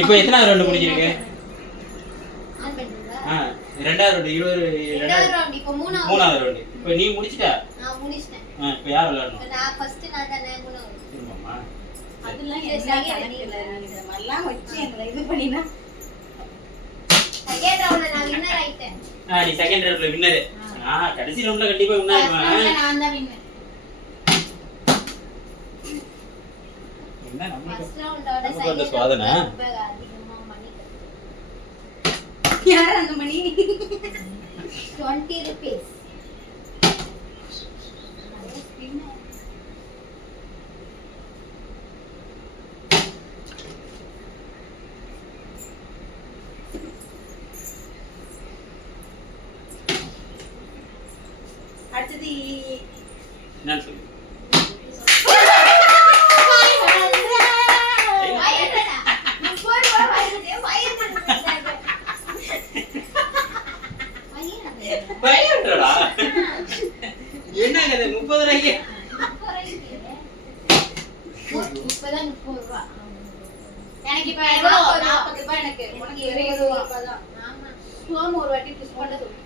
இப்போ எத்தனாவது ரவுண்ட் முடிஞ்சிருக்கு? ரெண்டாவது ரவுண்ட் இப்போ மூணாவது ரவுண்ட். இப்போ நீ முடிச்சிட்ட? நான் முடிச்சிட்டேன். இப்போ யார் விளையாடணும்? நான் ஃபர்ஸ்ட் நான் தானே மூணாவது. திரும்பமா அதெல்லாம் கணக்குல இதெல்லாம் வச்சு எங்களை இது பண்ணினா செகண்ட் ரவுண்ட்ல நான் வின்னர் ஆயிட்டேன். நீ செகண்ட் ரவுண்ட்ல வின்னர். கடைசி ரவுண்ட்ல கண்டிப்பா வின்னர் ஆயிடுவேன். நான் தான் வின்னர். என்ன நம்ம ஃபர்ஸ்ட் ரவுண்டோட சைடுல சுவாதனா அதிகமா மணி யார் அந்த மணி 20 rupees. அடுத்து என்ன சொல்லு? என்ன 30 ரூபாய்க்கு இப்பதான் 30 ரூபாய் எனக்கு இப்ப 40 ரூபாய் எனக்கு உனக்கு 20 ரூபாய் தான். ஆமா சோம ஒரு வாட்டி புஷ் பண்ண சொல்லு.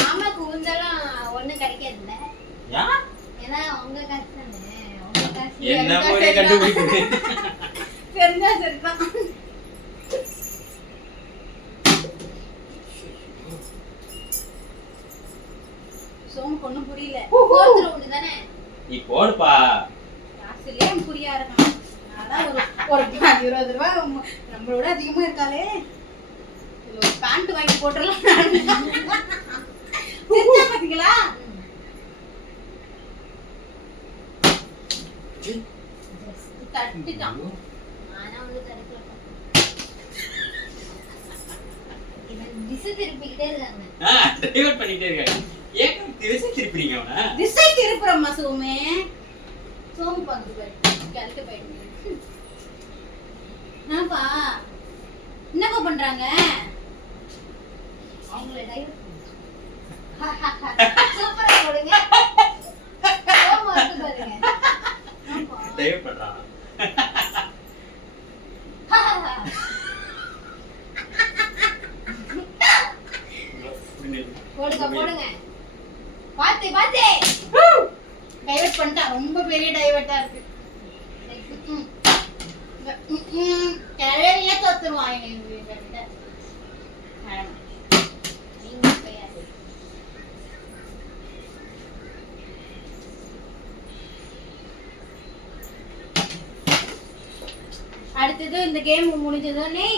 மாமாக்கு உந்தெல்லாம் ஒண்ணு கிடைக்காதுல்ல. ஏன்னா உங்க காசு தானே. உங்க காசு என்ன போய் கண்டுபிடிக்குது தெரிஞ்சா சரிதான். சோம ஒண்ணும் புரியல. போர்த் ரவுண்ட் தானே நீ போடுப்பா. காசுலயே புரியா இருக்கான். அதான் ஒரு 20 ரூபாய் நம்மளோட அதிகமா இருக்காளே. ஒரு பேண்ட் வாங்கி போட்டுறலாம். தெரிஞ்சா பாத்தீங்களா? தட்டிட்டான். நானா வந்து தடுக்கல. இவன் திசை திருப்பிக்கிட்டே இருக்காங்க. டைவர்ட் பண்ணிட்டே இருக்காங்க. ஏன் திசை திருப்பிறீங்க அவன? திசை திருப்புறமா சோமே. சோமு பங்கு பாரு. கலக்க போயிடுங்க. நாப்பா என்னப்பா பண்றாங்க? அவங்களே டைவர்ட் சூப்பரா போடுங்க. சோமு வந்து பாருங்க. நாப்பா டைவர்ட் பண்றான். போடுங்க போடுங்க. பாத்து பாத்து டைவர்ட் பண்ணிட்டா. ரொம்ப பெரிய டைவர்ட்டா இருக்கு. கேளையே தோத்துருவான் எங்க கிட்ட. அடுத்தது இந்த கேம் முடிஞ்சதுனே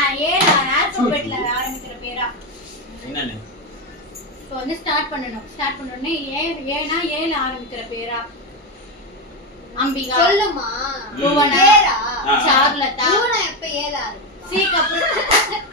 ஆல்பபெட்ல ஆரம்பிக்கிற பேரா என்னன்னு இப்போ வந்து ஸ்டார்ட் பண்ணனும். ஸ்டார்ட் பண்ணனே ஏனா ஏல ஆரம்பிக்கிற பேரா? அம்பிகா சொல்லுமா. புவனா சார்லதா. புவனா எப்ப ஏல ஆரம்பிச்சா? சீக்கு அப்புறம்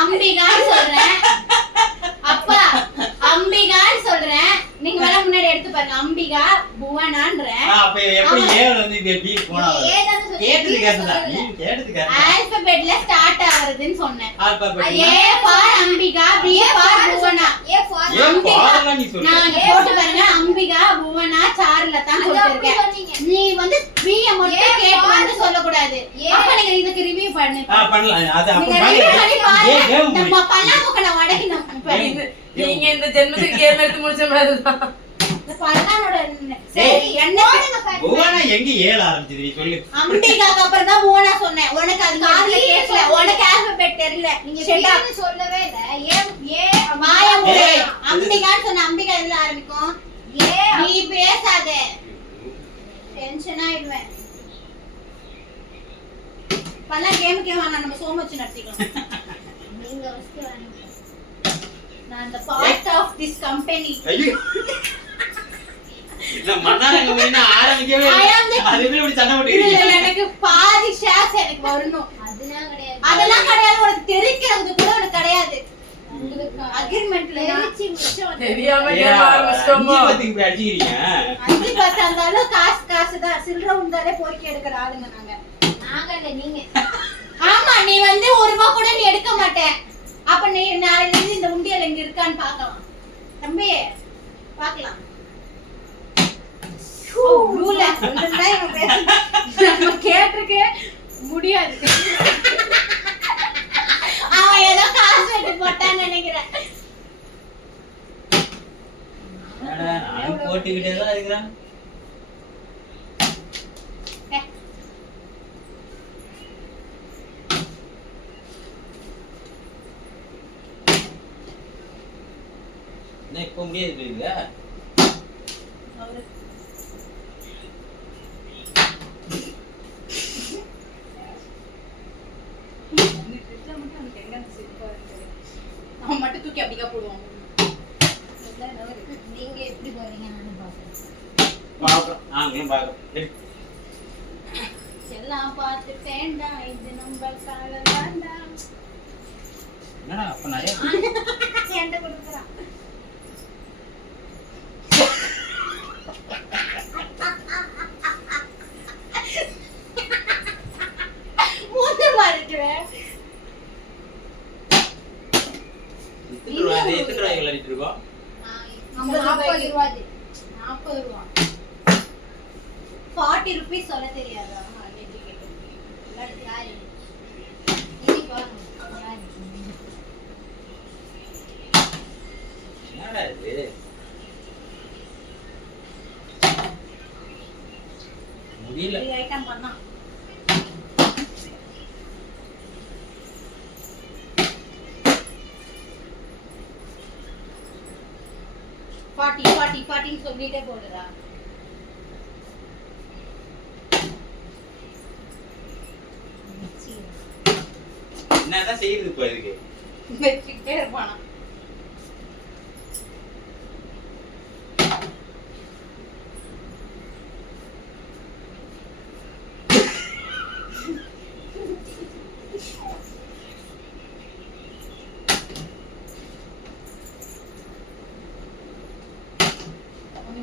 அம்பிகா சொல்றேன். அப்பா அம்பிகா சொல்றேன். நீங்க வர முன்னாடி எடுத்து பாருங்க. அம்பிகா புவனான்றேன். அப்ப எப்படி ஏல வந்து இது பி போனா? கேட்டது கேட்டதா? நீ கேட்டது கேட்டதா? ஆல்பபெட்ல ஸ்டார்ட் ஆவறதுன்னு சொன்னேன். Alphabet A for Ambika, B for Bhuvana. A for Ambika நீ சொல்ற. நான் போட்டு பாருங்க. அம்பிகா புவனா சார்லதா சொல்லிருக்கேன். நீ வந்து பி மட்டும் கேட் வந்து சொல்ல கூடாது. அப்ப நீங்க இதுக்கு ரிவ்யூ பண்ணுங்க. பண்ணலாம். அது அப்ப பாருங்க. நம்ம பல்லாமுக்கன வடக்கினோம். நீங்க இந்த ஜென்மத்துக்கு கேம் எடுத்து முடிச்ச மாதிரிதான். இந்த பல்லானோட சரி என்ன புவனா எங்க ஏல ஆரம்பிச்சது நீ சொல்லு. அம்பிகாக்கு அப்புறம் தான் புவனா சொன்னேன். உனக்கு அது காதுல கேட்கல. உனக்கு ஆல்பபெட் தெரியல. நீங்க சரின்னு சொல்லவே இல்ல. ஏ மாயமுறை அம்பிகான்னு சொன்ன. அம்பிகா எதுல ஆரம்பிக்கும்? ஏ நீ பேசாத. டென்ஷன் ஆயிடுவேன். பல்லா கேமுக்கே வேணாம். நம்ம சோம வச்சு நடத்திக்கலாம். நீங்க வச்சு வாங்க. நான் the part of this company. ஐயோ இந்த மண்ணாங்க மீனா ஆரம்பிக்கவே இல்ல. அதுவே இப்படி சண்டை போட்டுறீங்க. இல்ல எனக்கு பாதி ஷேர்ஸ் எனக்கு வரணும். அதெல்லாம் கிடையாது. அதெல்லாம் கிடையாது. உனக்கு தெரிக்கிறது கூட உனக்கு கிடையாது. உங்களுக்கு அக்ரிமென்ட்ல தெரிச்சி மிச்சம் தெரியாம கேம் ஆரம்பிச்சோமோ. நீங்க இப்படி அடிக்கிறீங்க. அஞ்சு பத்து அந்தால காசு தான். சில்ற உண்டாலே போய்க்கு எடுக்கற ஆளுங்க நாங்க. நாங்க இல்ல நீங்க. ஆமா நீ வந்து 1 ரூபாய் கூட நீ எடுக்க மாட்டே. அப்ப நீ நாளைல இருந்து இந்த உண்டியல் எங்க இருக்கான்னு பார்க்கலாம். தம்பி பார்க்கலாம். ரூல ஒண்ணுதான் இவன் பேச நம்ம கேட்டிருக்கே. முடியாது. அவன் ஏதோ காசு வெட்டி போட்டான்னு நினைக்கிறேன். நான் போட்டுக்கிட்டே தான் இருக்கிறேன். என்ன இப்ப முடியாது இல்ல? அவன் மட்டும் தூக்கி அப்படிக்கா போடுவான். நீங்க எப்படி போறீங்க நானும் பாக்குறேன். எல்லாம் பார்த்துட்டேன்டா, இது நம்ம காலம் தான்டா. என்னடா அப்ப நிறைய என்கிட்ட கொடுக்குறான். மூஞ்ச மாறிக்கிறேன். எத்தனை ரூபாய் விளையாடிட்டு இருக்கோம்? 40 ரூபாய். 40 rupees சொல்ல தெரியாதா? என்னடா இது? முடியல. ஐட்டம் பண்ணா 40 சொல்லிட்டே போடுறா. என்னதான் செய்யுது இப்ப இதுக்கு? வெச்சிட்டே இருப்பானா.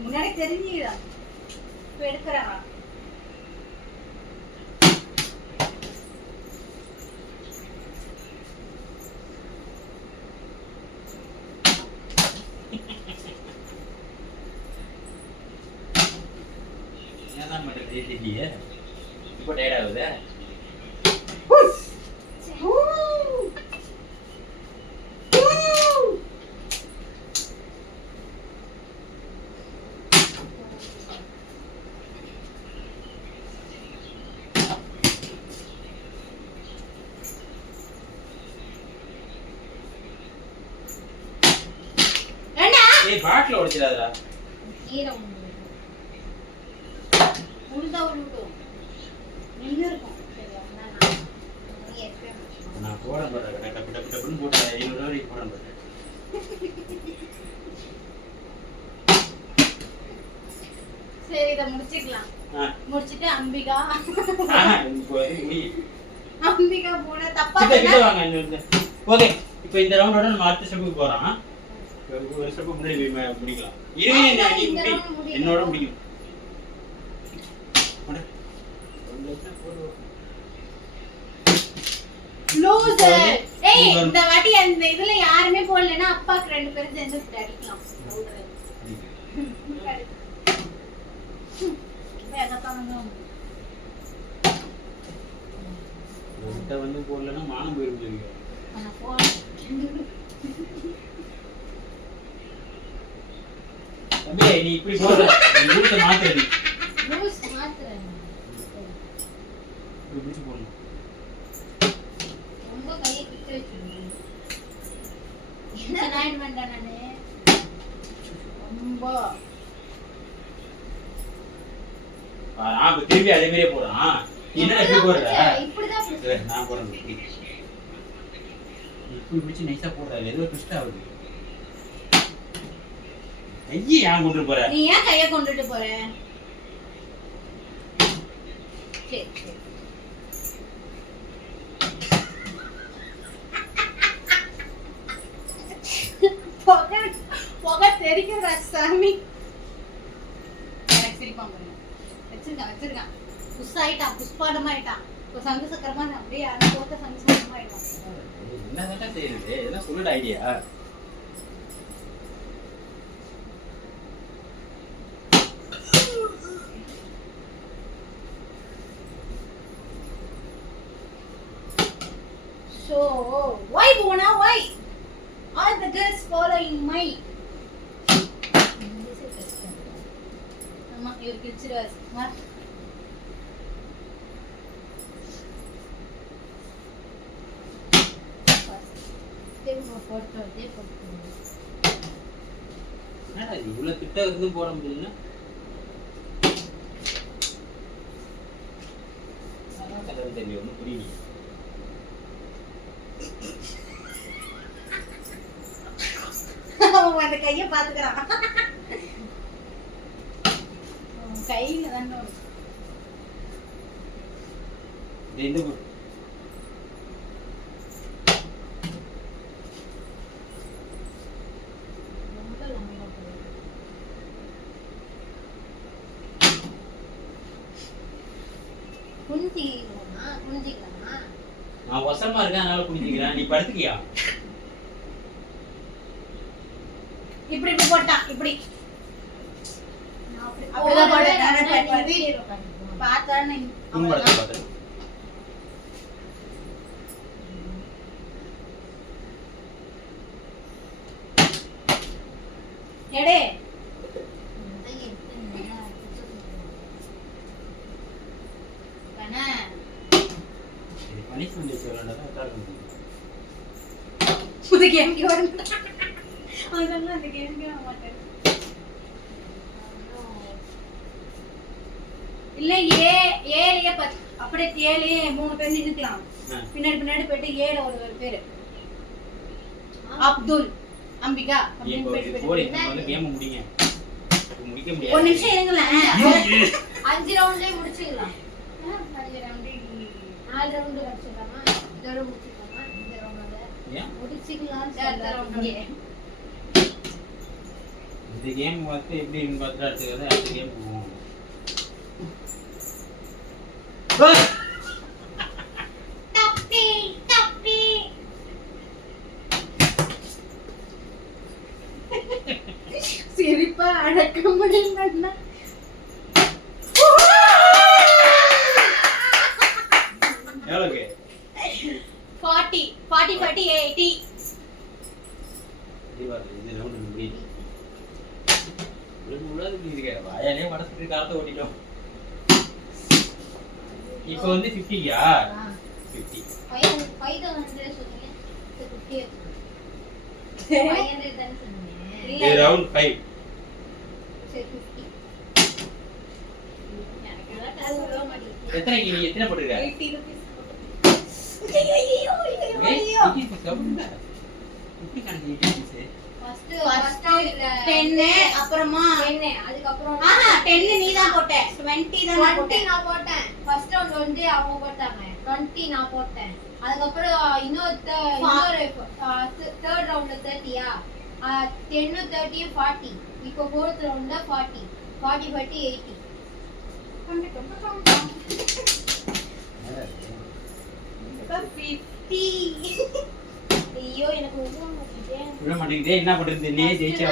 முன்னாடி தெரிஞ்சுதா இப்ப எடுக்கிறா. என்னதான் பண்றது தெரியலையே. இப்போ டயர்ட் ஆகுது. ஏய் பாட்டில் உடைச்சிடாதடா. ஈரம் உளுந்தா உளுட்டும் நின்று இருக்கும். நான் போறேன் பாரு. டப்பு டப்பு டப்புன்னு போட்டு 700 ரூபாய்க்கு போறேன் பாரு. சரி இத முடிச்சுக்கலாம். முடிச்சிட்டு அம்பிகா அம்பிகா போன தப்பா கிட்ட வாங்க இன்னொரு. ஓகே இப்போ இந்த ரவுண்டோட நம்ம அடுத்த ஸ்டெப்புக்கு போறோம். ஒரு ஸ்டெப் முன்னாடி முடிக்கலாம். இருங்க என்னோட முடியும். லூசர். ஏய் இந்த வாட்டி அந்த இதுல யாருமே போடலனா அப்பாக்கு ரெண்டு பேரும் சேர்ந்து அடிக்கலாம். வந்து போடலன்னா மானம் போயிடும் சொல்லுங்க. தம்பி நீ இப்படி போற ரூல்ஸ் மாத்துற. நீ ரூல்ஸ் மாத்துற. இப்படி பிடிச்சு போடணும். ரொம்ப கையை கிட்ட வச்சிருங்க. என்ன நாயின் பண்ணா நானே ரொம்ப நான் திரும்பி அதே மாதிரியே போறான். என்ன எப்படி போடுற? இப்படிதான் சரி நான் போறேன். இப்படி பிடிச்சு நைஸா போடுற. ஏதோ ட்விஸ்ட் ஆகுது. கையை ஏன் கொண்டு போற? நீ ஏன் கையை கொண்டுட்டு போற? சரி சரி போக தெரிக்கிற சாமி. எனக்கு சிரிப்பான் பாருங்க. வச்சிருக்கான் புஷ்ஷாயிட்டான். புஷ்பாடமாயிட்டான். இப்போ சங்கு சக்கரமா அப்படியே யாரும் போட்ட சங்கு சக்கரமாயிட்டான். என்னதான் செய்யுது? இதெல்லாம் சொல்லுட idea. So, why Bhuvana? Why? All the girls following my. Amma, you kids us. What? என்னடா இது இவ்வளவு கிட்ட இருந்து போட முடியல? அதான் கலர் தெரியல, ஒன்றும் புரியல. அவன் அந்த கையை பாத்துக்கிறான். கையில தான் இந்த குனிஞ்சிக்கலாமா? நான் வசமா இருக்கேன், அதனால குடிச்சிக்கிறேன். நீ படுத்துக்கியா? இப்படி இப்படி போட்டான் இப்படி அப்படிதான் போட்டேன். பார்த்தானே கும்பலத்தை பார்த்து எடே பனிஷ்மெண்ட் சொல்லணும்னா உட்கார புது கேம்க்கு வரணும். அதெல்லாம் அந்த கேம்க்கு வர மாட்டேன். இல்ல ஏழையே அப்படியே ஏழையே 3 பேர் நின்னுக்கலாம். பின்னாடி போயிட்டு ஏழ ஒரு பேரு அப்துல் அம்பிகா அப்படின்னு போய் கேம் முடிங்க. முடிக்க முடியாது. ஒரு நிமிஷம் இருங்களேன். 5 ரவுண்ட்லயே முடிச்சிடலாம். 4 ரவுண்ட் முடிச்சிடலாமா? இதோட முடிச்சிடலாமா? இந்த ரவுண்ட்ல முடிச்சிக்கலாம். அடுத்த ரவுண்ட் இந்த கேம் வந்து எப்படி பார்த்துட்டு அடுத்த கேம் போவோம். தப்பி தப்பி சிரிப்பா அடக்க முடியலன்னா எவ்வளவுக்கு? 40 80. இது ரவுண்ட் முடியுது. வாயாலே மனசுக்கு காலத்தை ஓட்டிட்டோம். இப்போ வந்து 50யா? 50. 500 சொன்னீங்க. 50 500 தான் சொன்னீங்க. இது ரவுண்ட் 5. சரி 50. எத்தனைக்கு நீ எத்தனை போட்டுருக்க? 80 rupees. ஐயோ இப்படி கணக்கு 80 ஃபர்ஸ்ட் ரவுண்ட்ல 10 அப்புறமா 10 அதுக்கு அப்புறம் 10 நீ தான் போட்ட 20 தான் நான் 20 போட்டேன். நான் போட்டேன். ஃபர்ஸ்ட் ரவுண்ட் வந்து அவங்க போட்டாங்க. 20 நான் போட்டேன். அதுக்கு அப்புறம் இன்னொரு தேர்ட் ரவுண்ட்ல 30யா? 10 30 40. இப்போ ஃபோர்த் ரவுண்ட்ல 40 40 40 80. ஐயோ எனக்கு விட மாட்டேங்குதே. என்ன பண்றது? நீயே ஜெயிச்சா.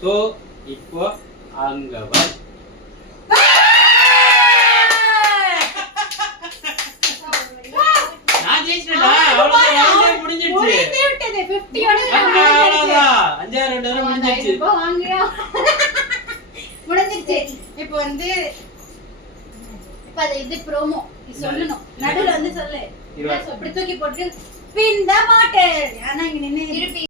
சோ இப்போ அங்க வா. நான் ஜெயிச்சிட்டேன்டா. அவ்வளவுதான் முடிஞ்சிடுச்சு. முடிந்து விட்டது 50 ஓட அவ்வளவுதான். 5 ரவுண்ட் வரை முடிஞ்சிடுச்சு. இப்போ வாங்கியா முடிஞ்சிடுச்சு. இப்போ வந்து இப்போ அது இது ப்ரோமோ நீ சொல்லணும். நடுவுல வந்து சொல்லு. இருவா. அப்படி தூக்கி போட்டு பின் த பாட்டில். ஆனா இங்க நின்னு திருப்பி